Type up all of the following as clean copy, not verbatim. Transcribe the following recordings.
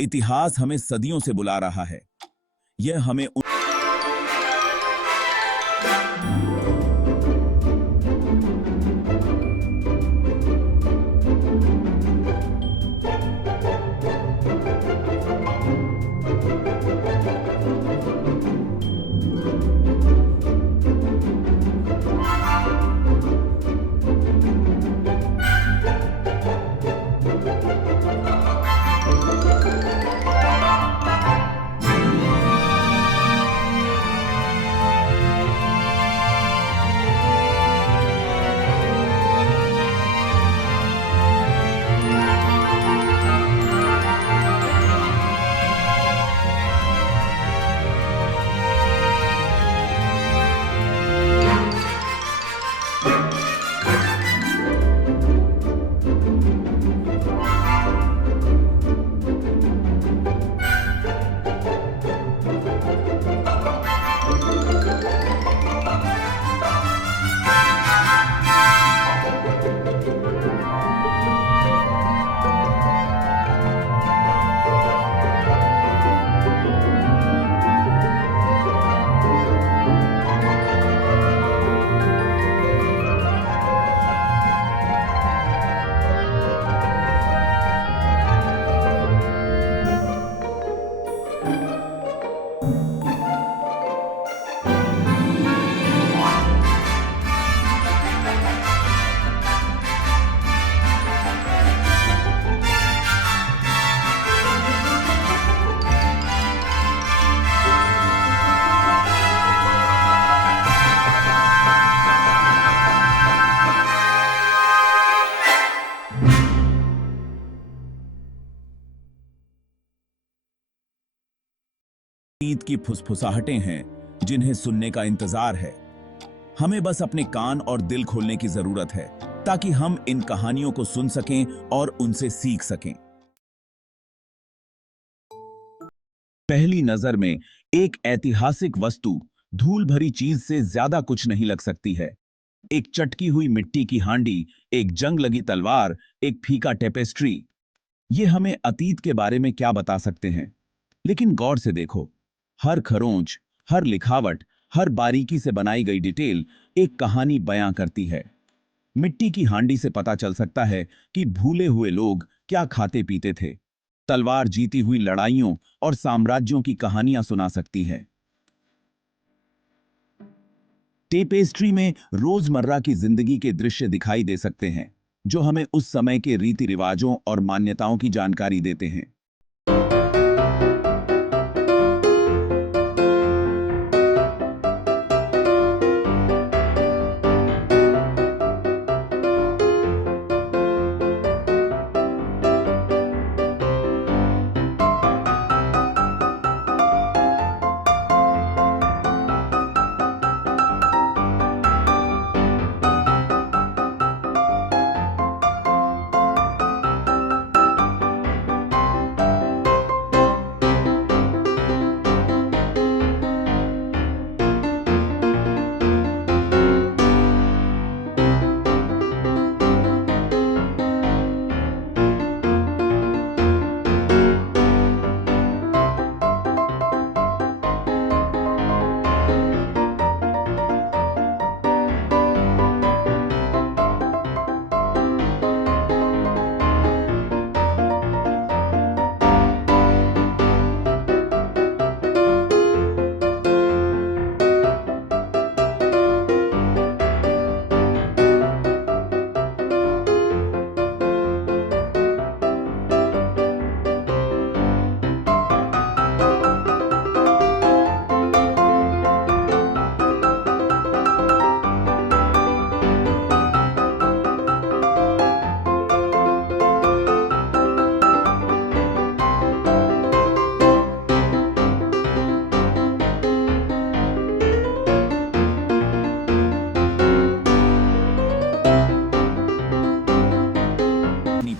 इतिहास हमें सदियों से बुला रहा है। यह हमें अतीत की फुसफुसाहटें हैं जिन्हें सुनने का इंतजार है। हमें बस अपने कान और दिल खोलने की जरूरत है ताकि हम इन कहानियों को सुन सकें और उनसे सीख सकें। पहली नजर में एक ऐतिहासिक वस्तु धूल भरी चीज से ज्यादा कुछ नहीं लग सकती है। एक चटकी हुई मिट्टी की हांडी, एक जंग लगी तलवार, एक फीका टेपेस्ट्री, ये हमें अतीत के बारे में क्या बता सकते हैं? लेकिन गौर से देखो, हर खरोंच, हर लिखावट, हर बारीकी से बनाई गई डिटेल एक कहानी बयां करती है। मिट्टी की हांडी से पता चल सकता है कि भूले हुए लोग क्या खाते पीते थे। तलवार जीती हुई लड़ाइयों और साम्राज्यों की कहानियां सुना सकती है। टेपेस्ट्री में रोजमर्रा की जिंदगी के दृश्य दिखाई दे सकते हैं, जो हमें उस समय के रीति रिवाजों और मान्यताओं की जानकारी देते हैं।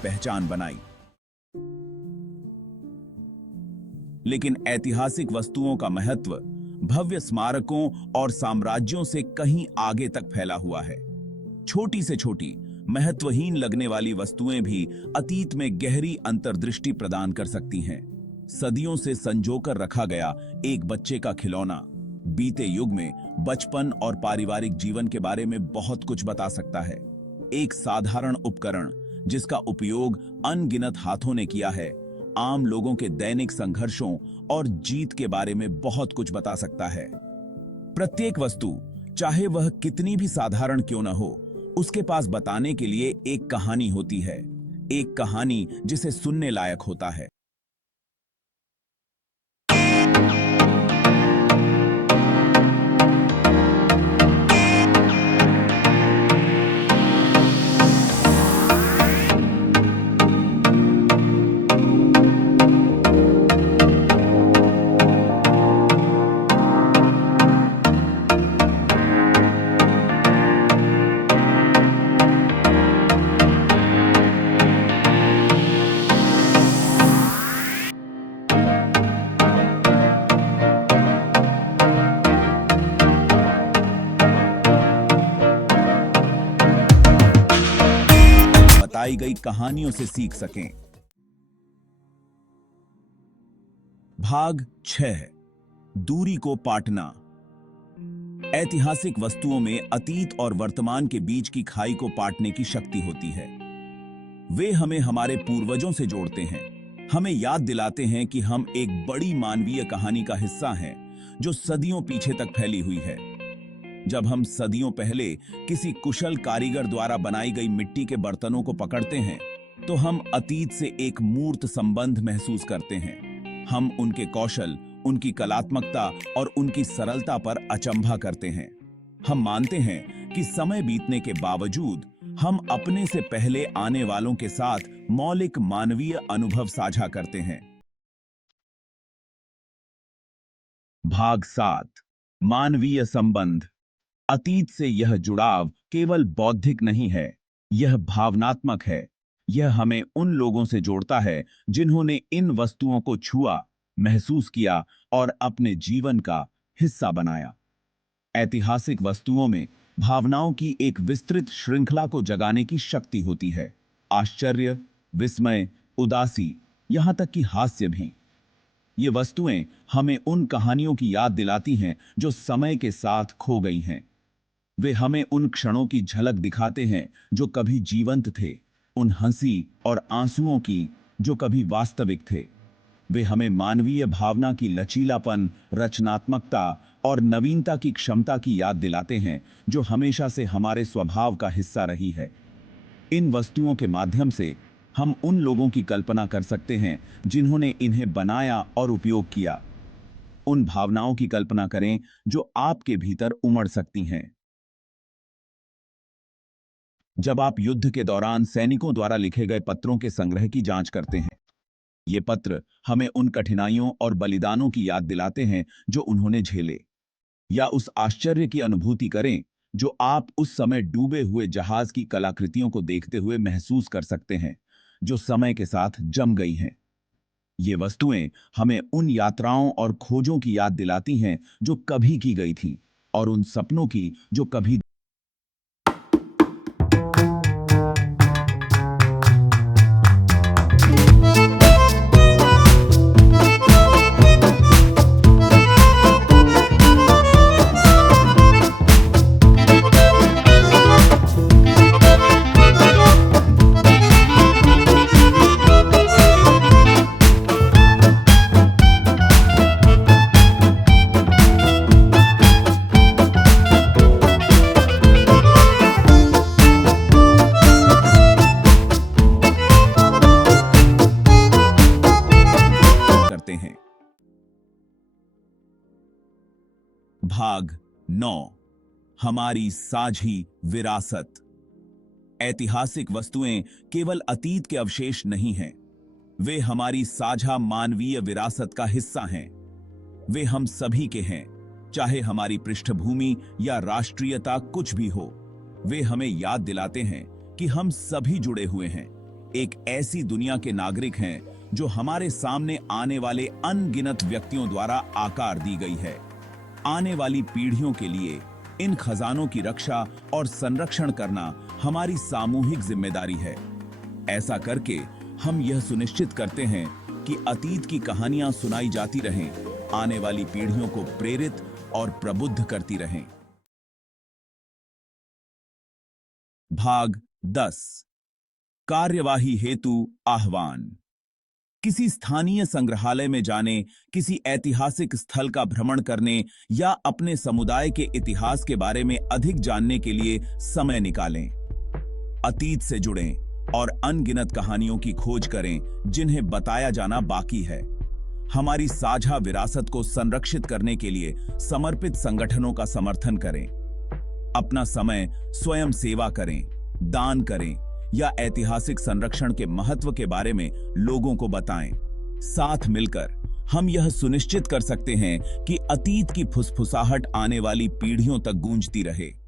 पहचान बनाई। लेकिन ऐतिहासिक वस्तुओं का महत्व भव्य स्मारकों और साम्राज्यों से कहीं आगे तक फैला हुआ है। छोटी से छोटी महत्वहीन लगने वाली वस्तुएं भी अतीत में गहरी अंतर्दृष्टि प्रदान कर सकती हैं। सदियों से संजोकर रखा गया एक बच्चे का खिलौना बीते युग में बचपन और पारिवारिक जीवन के बारे में बहुत कुछ बता सकता है। एक साधारण उपकरण जिसका उपयोग अनगिनत हाथों ने किया है, आम लोगों के दैनिक संघर्षों और जीत के बारे में बहुत कुछ बता सकता है। प्रत्येक वस्तु, चाहे वह कितनी भी साधारण क्यों न हो, उसके पास बताने के लिए एक कहानी होती है, एक कहानी जिसे सुनने लायक होता है। बताई गई कहानियों से सीख सकें। भाग 6, दूरी को पाटना। ऐतिहासिक वस्तुओं में अतीत और वर्तमान के बीच की खाई को पाटने की शक्ति होती है। वे हमें हमारे पूर्वजों से जोड़ते हैं, हमें याद दिलाते हैं कि हम एक बड़ी मानवीय कहानी का हिस्सा हैं जो सदियों पीछे तक फैली हुई है। जब हम सदियों पहले किसी कुशल कारीगर द्वारा बनाई गई मिट्टी के बर्तनों को पकड़ते हैं, तो हम अतीत से एक मूर्त संबंध महसूस करते हैं। हम उनके कौशल, उनकी कलात्मकता और उनकी सरलता पर अचंभा करते हैं। हम मानते हैं कि समय बीतने के बावजूद हम अपने से पहले आने वालों के साथ मौलिक मानवीय अनुभव साझा करते हैं। भाग 7, मानवीय संबंध। अतीत से यह जुड़ाव केवल बौद्धिक नहीं है, यह भावनात्मक है। यह हमें उन लोगों से जोड़ता है जिन्होंने इन वस्तुओं को छुआ, महसूस किया और अपने जीवन का हिस्सा बनाया। ऐतिहासिक वस्तुओं में भावनाओं की एक विस्तृत श्रृंखला को जगाने की शक्ति होती है। आश्चर्य, विस्मय, उदासी, यहां तक कि हास्य भी। ये वस्तुएं हमें उन कहानियों की याद दिलाती हैं जो समय के साथ खो गई हैं। वे हमें उन क्षणों की झलक दिखाते हैं जो कभी जीवंत थे, उन हंसी और आंसुओं की जो कभी वास्तविक थे। वे हमें मानवीय भावना की लचीलापन, रचनात्मकता और नवीनता की क्षमता की याद दिलाते हैं जो हमेशा से हमारे स्वभाव का हिस्सा रही है। इन वस्तुओं के माध्यम से हम उन लोगों की कल्पना कर सकते हैं जिन्होंने इन्हें बनाया और उपयोग किया। उन भावनाओं की कल्पना करें जो आपके भीतर उमड़ सकती हैं। जब आप युद्ध के दौरान सैनिकों द्वारा लिखे गए पत्रों के संग्रह की जांच करते हैं, ये पत्र हमें उन कठिनाइयों और बलिदानों की याद दिलाते हैं जो उन्होंने झेले। या उस आश्चर्य की अनुभूति करें जो आप उस समय डूबे हुए जहाज की कलाकृतियों को देखते हुए महसूस कर सकते हैं, जो समय के साथ जम गई हैं। ये वस्तुएं हमें उन यात्राओं और खोजों की याद दिलाती हैं जो कभी की गई थीं, और उन सपनों की जो कभी हैं। भाग 9, हमारी साझी विरासत। ऐतिहासिक वस्तुएं केवल अतीत के अवशेष नहीं हैं, वे हमारी साझा मानवीय विरासत का हिस्सा हैं। वे हम सभी के हैं, चाहे हमारी पृष्ठभूमि या राष्ट्रीयता कुछ भी हो। वे हमें याद दिलाते हैं कि हम सभी जुड़े हुए हैं, एक ऐसी दुनिया के नागरिक हैं जो हमारे सामने आने वाले अनगिनत व्यक्तियों द्वारा आकार दी गई है। आने वाली पीढ़ियों के लिए इन खजानों की रक्षा और संरक्षण करना हमारी सामूहिक जिम्मेदारी है। ऐसा करके हम यह सुनिश्चित करते हैं कि अतीत की कहानियां सुनाई जाती रहें, आने वाली पीढ़ियों को प्रेरित और प्रबुद्ध करती रहें। भाग 10। कार्यवाही हेतु आह्वान। किसी स्थानीय संग्रहालय में जाने, किसी ऐतिहासिक स्थल का भ्रमण करने या अपने समुदाय के इतिहास के बारे में अधिक जानने के लिए समय निकालें। अतीत से जुड़ें और अनगिनत कहानियों की खोज करें जिन्हें बताया जाना बाकी है। हमारी साझा विरासत को संरक्षित करने के लिए समर्पित संगठनों का समर्थन करें। अपना समय स्वयं सेवा करें, दान करें या ऐतिहासिक संरक्षण के महत्व के बारे में लोगों को बताएं। साथ मिलकर हम यह सुनिश्चित कर सकते हैं कि अतीत की फुसफुसाहट आने वाली पीढ़ियों तक गूंजती रहे।